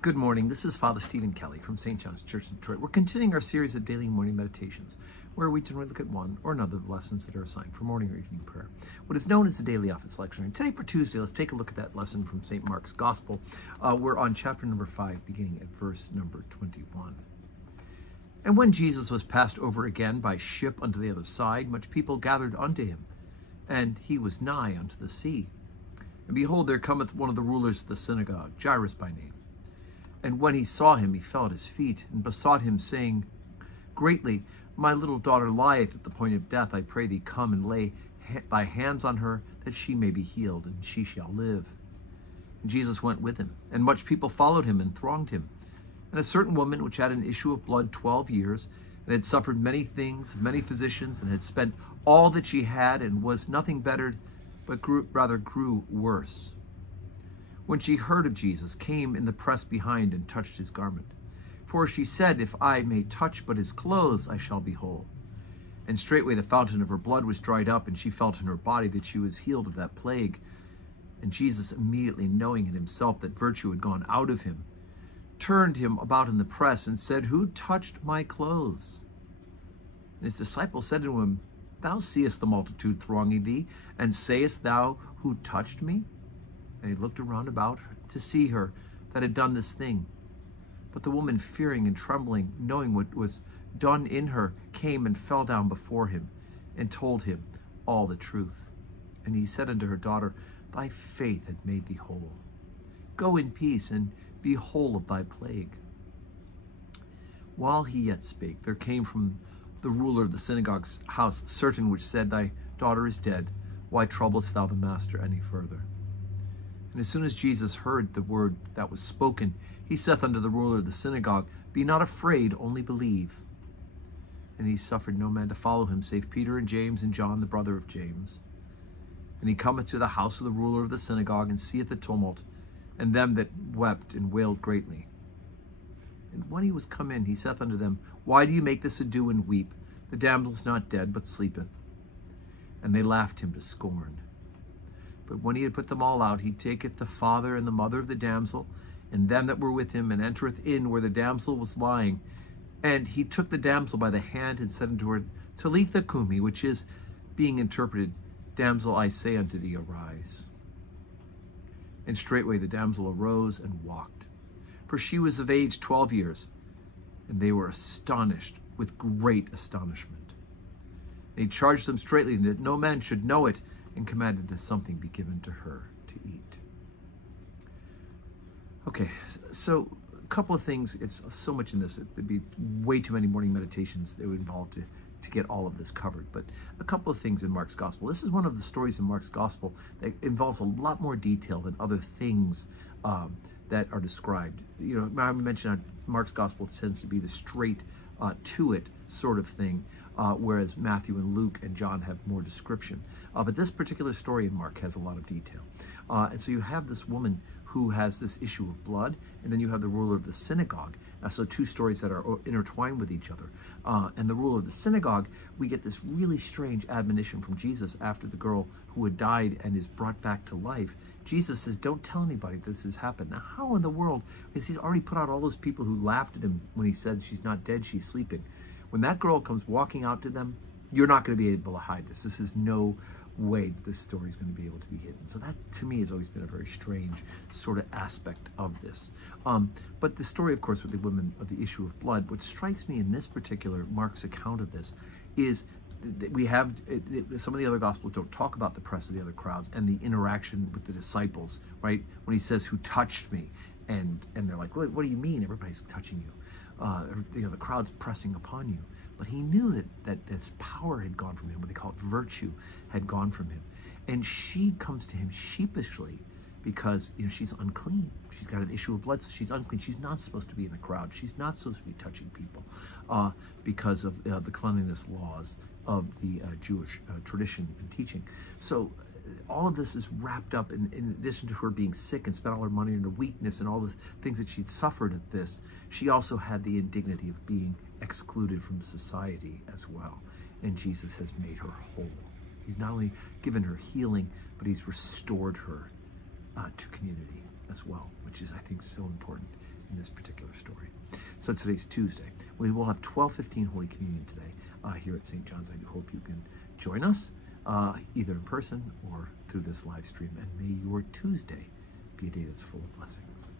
Good morning. This is Father Stephen Kelly from St. John's Church in Detroit. We're continuing our series of daily morning meditations, where we generally look at one or another of the lessons that are assigned for morning or evening prayer, what is known as the daily office lectionary. And today for Tuesday, let's take a look at that lesson from St. Mark's Gospel. We're on chapter number 5, beginning at verse number 21. And when Jesus was passed over again by ship unto the other side, much people gathered unto him, and he was nigh unto the sea. And behold, there cometh one of the rulers of the synagogue, Jairus by name. And when he saw him, he fell at his feet, and besought him, saying, Greatly, my little daughter lieth at the point of death. I pray thee, come and lay thy hands on her, that she may be healed, and she shall live. And Jesus went with him, and much people followed him and thronged him. And a certain woman, which had an issue of blood 12 years, and had suffered many things of many physicians, and had spent all that she had, and was nothing bettered, but grew worse, when she heard of Jesus, came in the press behind and touched his garment. For she said, If I may touch but his clothes, I shall be whole. And straightway the fountain of her blood was dried up, and she felt in her body that she was healed of that plague. And Jesus, immediately knowing in himself that virtue had gone out of him, turned him about in the press and said, Who touched my clothes? And his disciples said to him, Thou seest the multitude thronging thee, and sayest thou, Who touched me? And he looked around about to see her that had done this thing. But the woman, fearing and trembling, knowing what was done in her, came and fell down before him, and told him all the truth. And he said unto her, Daughter, thy faith hath made thee whole. Go in peace, and be whole of thy plague. While he yet spake, there came from the ruler of the synagogue's house certain which said, Thy daughter is dead. Why troublest thou the master any further? And as soon as Jesus heard the word that was spoken, he saith unto the ruler of the synagogue, Be not afraid, only believe. And he suffered no man to follow him, save Peter and James and John, the brother of James. And he cometh to the house of the ruler of the synagogue, and seeth the tumult, and them that wept and wailed greatly. And when he was come in, he saith unto them, Why do you make this ado and weep? The damsel is not dead, but sleepeth. And they laughed him to scorn. But when he had put them all out, he taketh the father and the mother of the damsel, and them that were with him, and entereth in where the damsel was lying. And he took the damsel by the hand, and said unto her, Talitha cumi, which is, being interpreted, Damsel, I say unto thee, arise. And straightway the damsel arose and walked. For she was of age 12 years, and they were astonished with great astonishment. And he charged them straitly that no man should know it, and commanded that something be given to her to eat. Okay, so a couple of things. It's so much in this. It'd be way too many morning meditations that would involve to get all of this covered. But a couple of things in Mark's Gospel. This is one of the stories in Mark's Gospel that involves a lot more detail than other things that are described. You know, I mentioned Mark's Gospel tends to be the straight to it sort of thing, whereas Matthew and Luke and John have more description. But this particular story in Mark has a lot of detail. And so you have this woman who has this issue of blood, and then you have the ruler of the synagogue. So two stories that are intertwined with each other. And the ruler of the synagogue, we get this really strange admonition from Jesus after the girl who had died and is brought back to life. Jesus says, don't tell anybody this has happened. Now, how in the world, because he's already put out all those people who laughed at him when he said she's not dead, she's sleeping. When that girl comes walking out to them, you're not going to be able to hide this. This is no way that this story is going to be able to be hidden. So that, to me, has always been a very strange sort of aspect of this. But the story, of course, with the women of the issue of blood, what strikes me in this particular Mark's account of this is that we have, some of the other Gospels don't talk about the press of the other crowds and the interaction with the disciples, right? When he says, Who touched me? And they're like, what do you mean? Everybody's touching you. You know, the crowd's pressing upon you. But he knew that this power had gone from him, what they call it virtue, had gone from him. And she comes to him sheepishly because, you know, she's unclean. She's got an issue of blood, so she's unclean. She's not supposed to be in the crowd. She's not supposed to be touching people because of the cleanliness laws of the Jewish tradition and teaching. So all of this is wrapped up in addition to her being sick and spent all her money on her weakness and all the things that she'd suffered at this, she also had the indignity of being excluded from society as well. And Jesus has made her whole. He's not only given her healing, but he's restored her to community as well, which is, I think, so important in this particular story. So today's Tuesday. We will have 12:15 Holy Communion today here at St. John's. I do hope you can join us either in person or through this live stream. And may your Tuesday be a day that's full of blessings.